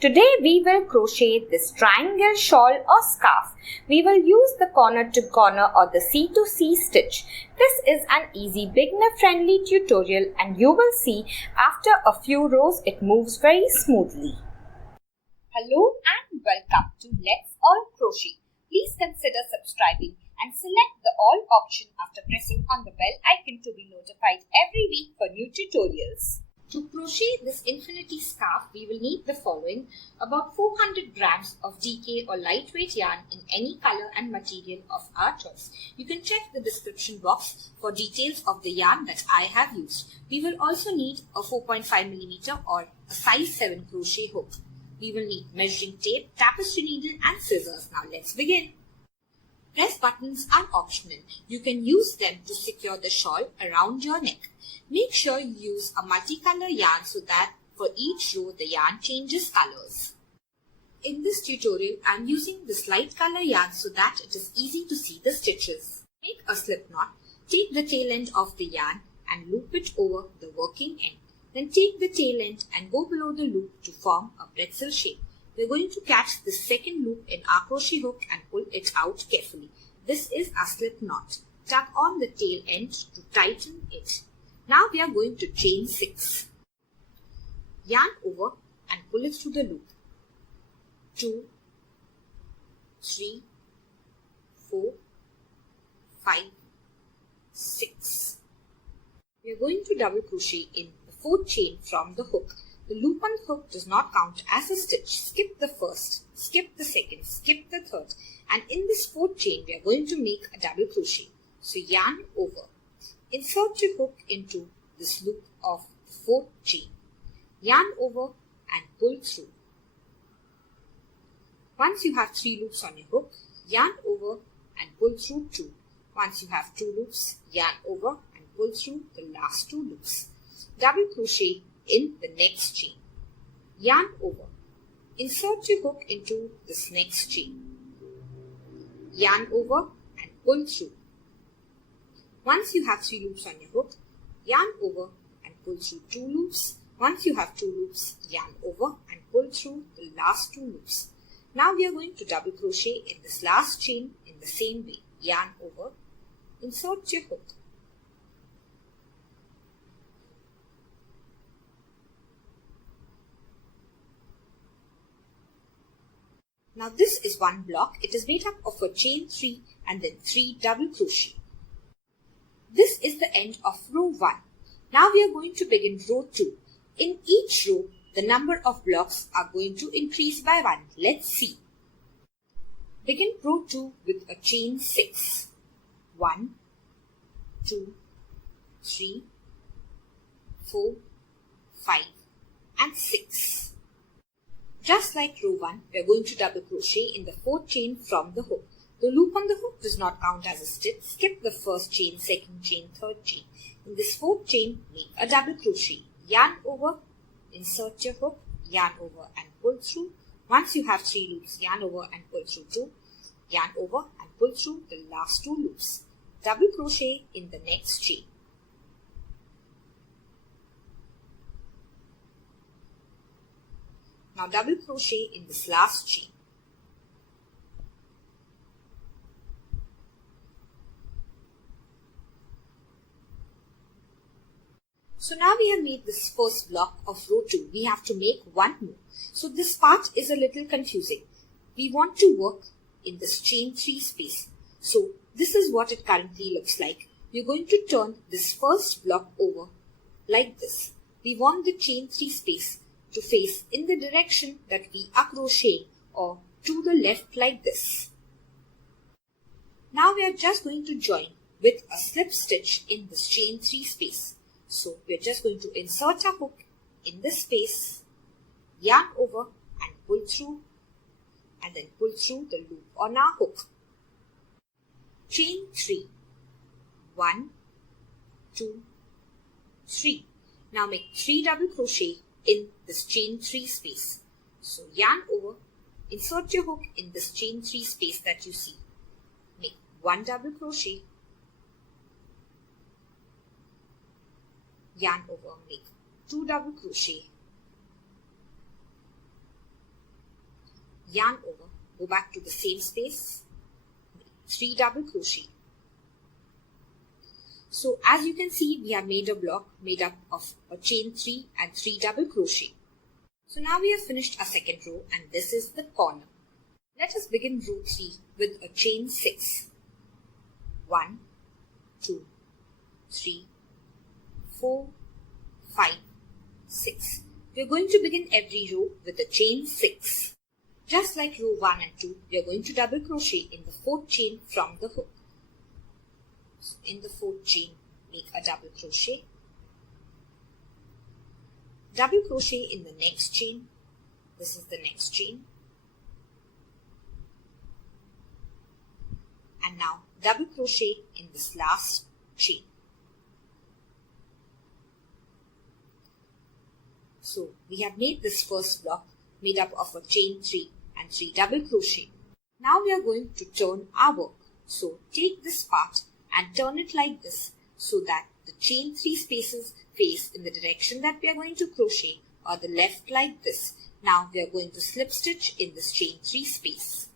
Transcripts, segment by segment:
Today we will crochet this triangle shawl or scarf. We will use the corner to corner or the C to C stitch. This is an easy beginner friendly tutorial and you will see after a few rows it moves very smoothly. Hello and welcome to Let's All Crochet. Please consider subscribing and select the all option after pressing on the bell icon to be notified every week for new tutorials. To crochet this infinity scarf, we will need the following: about 400 grams of DK or lightweight yarn in any color and material of our choice. You can check the description box for details of the yarn that I have used. We will also need a 4.5mm or a size 7 crochet hook. We will need measuring tape, tapestry needle and scissors. Now let's begin. Press buttons are optional. You can use them to secure the shawl around your neck. Make sure you use a multicolor yarn so that for each row the yarn changes colors. In this tutorial, I am using this light color yarn so that it is easy to see the stitches. Make a slip knot. Take the tail end of the yarn and loop it over the working end. Then take the tail end and go below the loop to form a pretzel shape. We are going to catch the second loop in our crochet hook and pull it out carefully. This is a slip knot. Tug on the tail end to tighten it. Now we are going to chain 6. Yarn over and pull it through the loop. 2, 3, 4, 5, 6. We are going to double crochet in the 4th chain from the hook. The loop on the hook does not count as a stitch. Skip the first, skip the second, skip the third, and in this 4th chain we are going to make a double crochet. So yarn over. Insert your hook into this loop of 4th chain. Yarn over and pull through. Once you have 3 loops on your hook, yarn over and pull through 2. Once you have 2 loops, yarn over and pull through the last 2 loops. Double crochet in the next chain. Yarn over. Insert your hook into this next chain. Yarn over and pull through. Once you have 3 loops on your hook, yarn over and pull through 2 loops. Once you have 2 loops, yarn over and pull through the last 2 loops. Now we are going to double crochet in this last chain in the same way. Yarn over, insert your hook. Now this is one block. It is made up of a chain 3 and then 3 double crochet. This is the end of row 1. Now we are going to begin row 2. In each row, the number of blocks are going to increase by 1. Let's see. Begin row 2 with a chain 6. 1, 2, 3, 4, 5 and 6. Just like row 1, we are going to double crochet in the 4th chain from the hook. The loop on the hook does not count as a stitch. Skip the 1st chain, 2nd chain, 3rd chain. In this 4th chain, make a double crochet. Yarn over, insert your hook, yarn over and pull through. Once you have 3 loops, yarn over and pull through 2. Yarn over and pull through the last 2 loops. Double crochet in the next chain. Now double crochet in this last chain. So now we have made this first block of row 2. We have to make one more. So this part is a little confusing. We want to work in this chain 3 space. So this is what it currently looks like. We're going to turn this first block over like this. We want the chain 3 space to face in the direction that we are crocheting or to the left like this. Now we are just going to join with a slip stitch in this chain 3 space. So we are just going to insert our hook in this space, yarn over and pull through, and then pull through the loop on our hook. Chain 3. 1, 2, 3. Now make 3 double crochet in this chain 3 space. So yarn over, insert your hook in this chain 3 space that you see. Make 1 double crochet, yarn over, make 2 double crochet, yarn over, go back to the same space, 3 double crochet. So as you can see, we have made a block made up of a chain 3 and 3 double crochet. So now we have finished our second row and this is the corner. Let us begin row 3 with a chain 6. 1, 2, 3, 4, 5, 6. We are going to begin every row with a chain 6. Just like row 1 and 2, we are going to double crochet in the 4th chain from the hook. So in the 4th chain, make a double crochet. Double crochet in the next chain. This is the next chain. And now double crochet in this last chain. So we have made this first block made up of a chain 3 and 3 double crochet. Now we are going to turn our work. So take this part and turn it like this so that the chain 3 spaces face in the direction that we are going to crochet, or the left like this. Now we are going to slip stitch in this chain 3 space.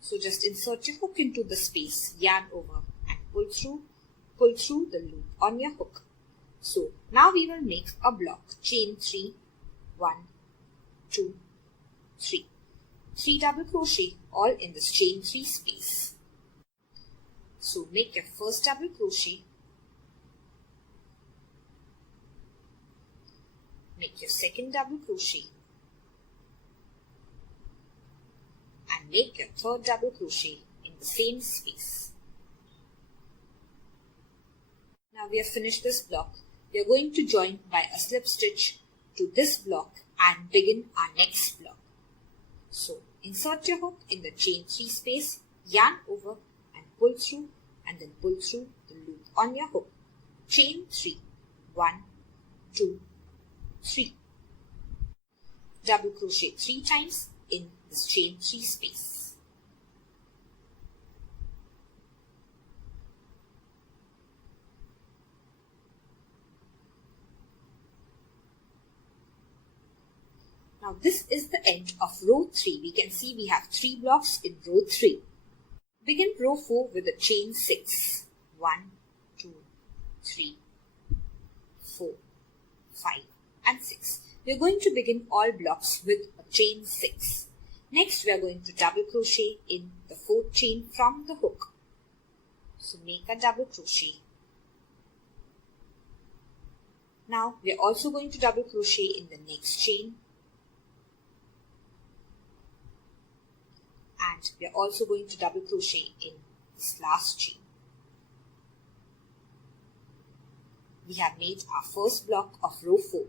So just insert your hook into the space, yarn over and pull through the loop on your hook. So now we will make a block, chain 3, 1, 2, 3. 3 double crochet all in this chain 3 space. So make your first double crochet, make your second double crochet, and make your third double crochet in the same space. Now we have finished this block. We are going to join by a slip stitch to this block and begin our next block. So insert your hook in the chain 3 space, yarn over and then pull through the loop on your hook. Chain 3, 1, 2, 3. Double crochet 3 times in this chain 3 space. Now this is the end of row 3. We can see we have 3 blocks in row 3. Begin row 4 with a chain 6. 1, 2, 3, 4, 5 and 6. We are going to begin all blocks with a chain 6. Next we are going to double crochet in the 4th chain from the hook. So make a double crochet. Now we are also going to double crochet in the next chain. And we are also going to double crochet in this last chain. We have made our first block of row 4.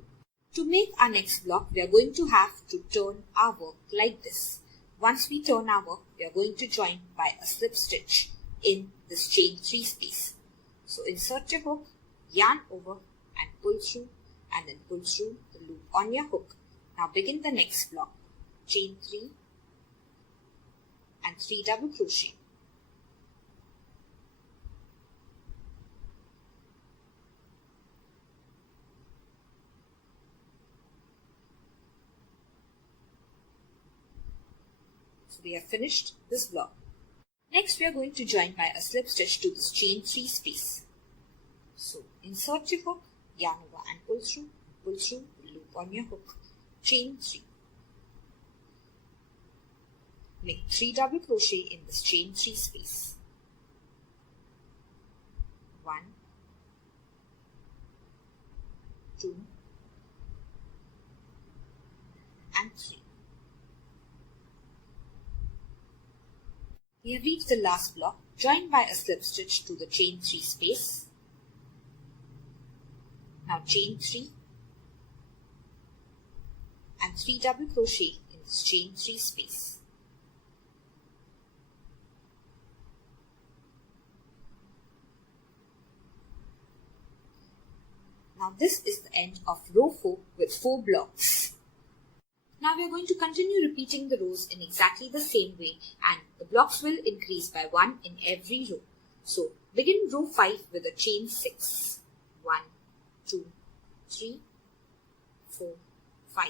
To make our next block, we are going to have to turn our work like this. Once we turn our work, we are going to join by a slip stitch in this chain 3 space. So insert your hook, yarn over and then pull through the loop on your hook. Now begin the next block, chain 3 and 3 double crochet. So we have finished this block. Next we are going to join by a slip stitch to this chain 3 space. So insert your hook, yarn over and pull through the loop on your hook, chain 3. Make 3 double crochet in this chain 3 space. 1, 2 and 3. We have reached the last block. Join by a slip stitch to the chain 3 space. Now chain 3 and 3 double crochet in this chain 3 space. Now this is the end of row 4 with 4 blocks. Now we are going to continue repeating the rows in exactly the same way, and the blocks will increase by 1 in every row. So begin row 5 with a chain 6. 1, 2, 3, 4, 5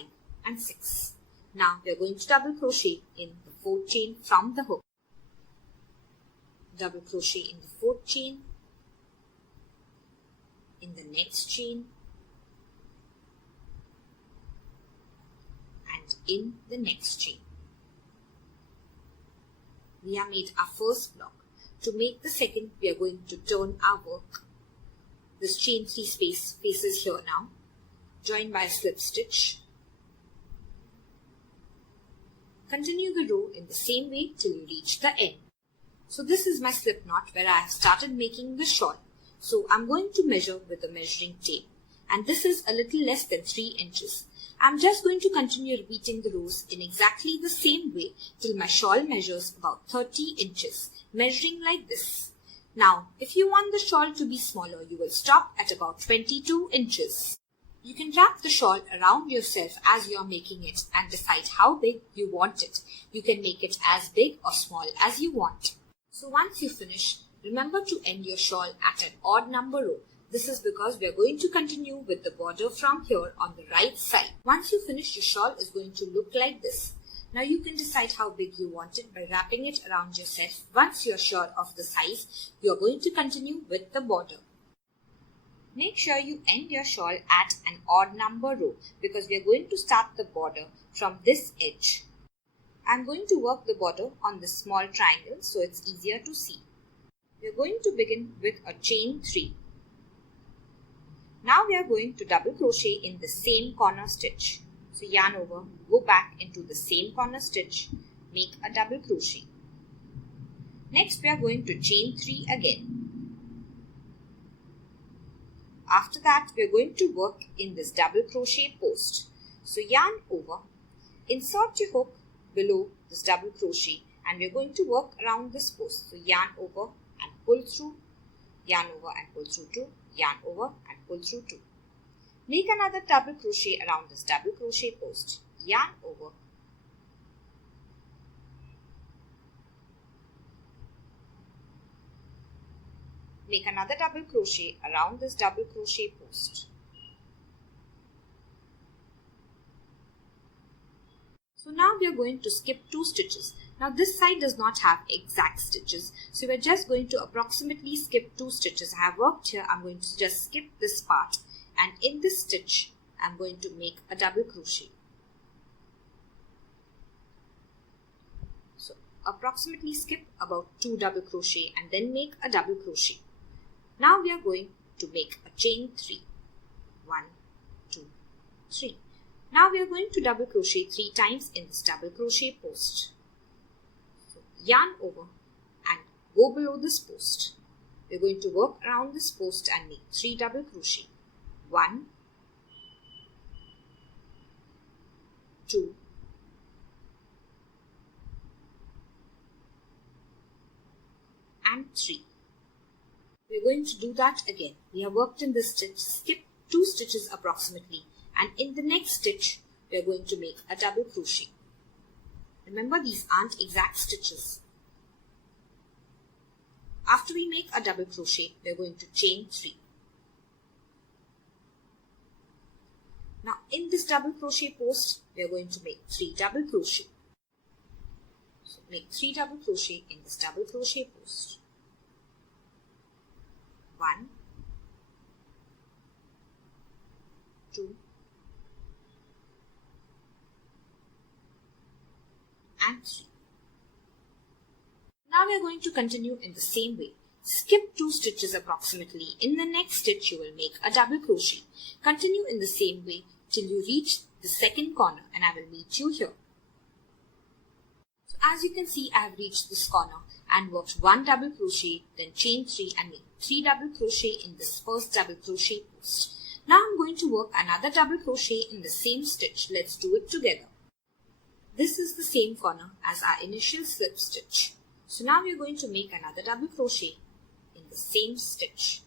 and 6. Now we are going to double crochet in the 4th chain from the hook. Double crochet in the 4th chain, in the next chain, and in the next chain. We have made our first block. To make the second, we are going to turn our work. This chain 3 space faces here now. Join by a slip stitch. Continue the row in the same way till you reach the end. So this is my slip knot where I have started making the shawl. So I'm going to measure with a measuring tape. And this is a little less than 3 inches. I'm just going to continue repeating the rows in exactly the same way till my shawl measures about 30 inches, measuring like this. Now, if you want the shawl to be smaller, you will stop at about 22 inches. You can wrap the shawl around yourself as you are making it and decide how big you want it. You can make it as big or small as you want. So once you finish, remember to end your shawl at an odd number row. This is because we are going to continue with the border from here on the right side. Once you finish, your shawl is going to look like this. Now you can decide how big you want it by wrapping it around yourself. Once you are sure of the size, you are going to continue with the border. Make sure you end your shawl at an odd number row because we are going to start the border from this edge. I am going to work the border on this small triangle so it's easier to see. We are going to begin with a chain 3. Now we are going to double crochet in the same corner stitch. So yarn over, go back into the same corner stitch, make a double crochet. Next we are going to chain 3 again. After that we are going to work in this double crochet post. So yarn over, insert your hook below this double crochet and we are going to work around this post. So yarn over and pull through, yarn over and pull through 2, yarn over and pull through 2. Make another double crochet around this double crochet post, yarn over, make another double crochet around this double crochet post. So now we are going to skip 2 stitches. Now this side does not have exact stitches, so we are just going to approximately skip 2 stitches. I have worked here, I'm going to just skip this part and in this stitch I'm going to make a double crochet. So approximately skip about 2 double crochet and then make a double crochet. Now we are going to make a chain 3. 1, 2, 3. Now we are going to double crochet 3 times in this double crochet post. So yarn over and go below this post. We are going to work around this post and make 3 double crochet. 1, 2, and 3. We are going to do that again. We have worked in this stitch, skip 2 stitches approximately, and in the next stitch we are going to make a double crochet. Remember, these aren't exact stitches. After we make a double crochet, we are going to chain 3. Now in this double crochet post, we are going to make 3 double crochet. So make 3 double crochet in this double crochet post. 1, 2, and 3. Now we are going to continue in the same way. Skip 2 stitches approximately. In the next stitch you will make a double crochet. Continue in the same way till you reach the second corner and I will meet you here. So as you can see, I have reached this corner and worked 1 double crochet, then chain 3 and make 3 double crochet in this first double crochet post. Now I'm going to work another double crochet in the same stitch. Let's do it together. This is the same corner as our initial slip stitch. So now we are going to make another double crochet in the same stitch.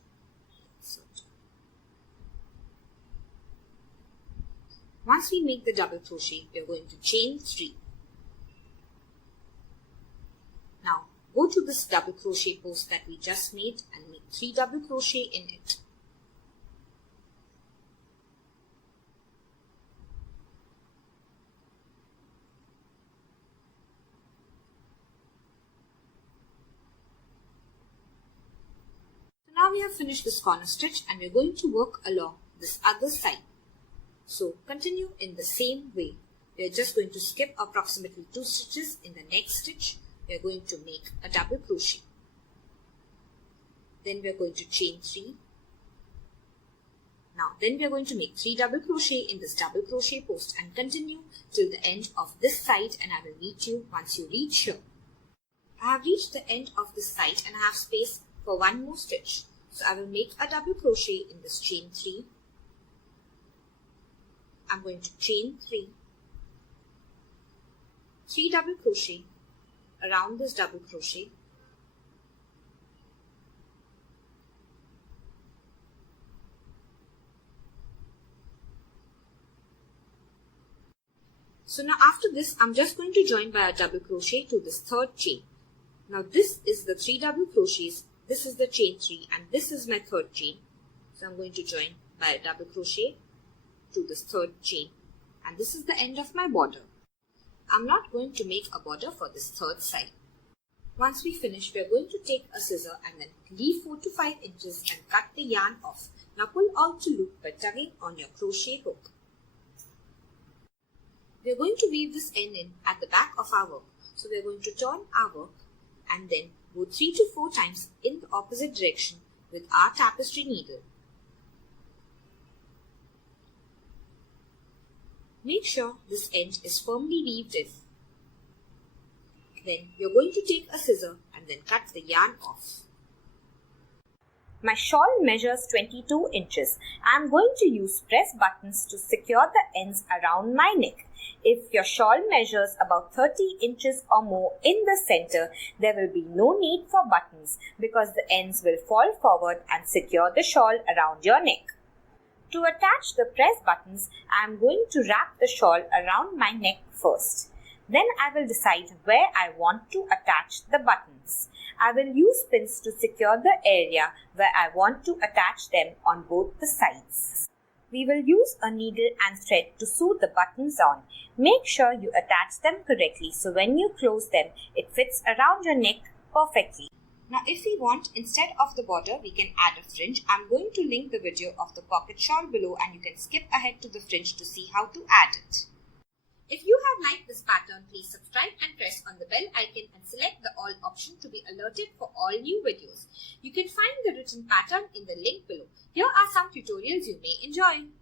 Once we make the double crochet, we are going to chain 3. Now go to this double crochet post that we just made and make 3 double crochet in it. we have finished this corner stitch and we're going to work along this other side. So continue in the same way. We're just going to skip approximately 2 stitches. In the next stitch, we're going to make a double crochet. Then we're going to chain 3. Then we're going to make 3 double crochet in this double crochet post and continue till the end of this side, and I will meet you once you reach here. I have reached the end of this side and I have space for 1 more stitch. So I will make a double crochet in this chain 3. I'm going to chain 3, 3 double crochet around this double crochet. So now after this, I'm just going to join by a double crochet to this 3rd chain. Now this is the 3 double crochets, this is the chain 3, and this is my 3rd chain. So I'm going to join by a double crochet to this 3rd chain, and this is the end of my border. I'm not going to make a border for this 3rd side. Once we finish, we're going to take a scissor and then leave 4 to 5 inches and cut the yarn off. Now pull out to loop by tugging on your crochet hook. We're going to weave this end in at the back of our work. So we're going to turn our work and then go 3 to 4 times in the opposite direction with our tapestry needle. Make sure this end is firmly weaved in. Then you're going to take a scissor and then cut the yarn off. My shawl measures 22 inches. I'm going to use press buttons to secure the ends around my neck. If your shawl measures about 30 inches or more in the center, there will be no need for buttons because the ends will fall forward and secure the shawl around your neck. To attach the press buttons, I am going to wrap the shawl around my neck first. Then I will decide where I want to attach the buttons. I will use pins to secure the area where I want to attach them on both the sides. We will use a needle and thread to sew the buttons on. Make sure you attach them correctly so when you close them, it fits around your neck perfectly. Now if we want, instead of the border, we can add a fringe. I'm going to link the video of the pocket shawl below and you can skip ahead to the fringe to see how to add it. If you have liked this pattern, please subscribe and press on the bell icon and select the all option to be alerted for all new videos. You can find the written pattern in the link below. Here are some tutorials you may enjoy.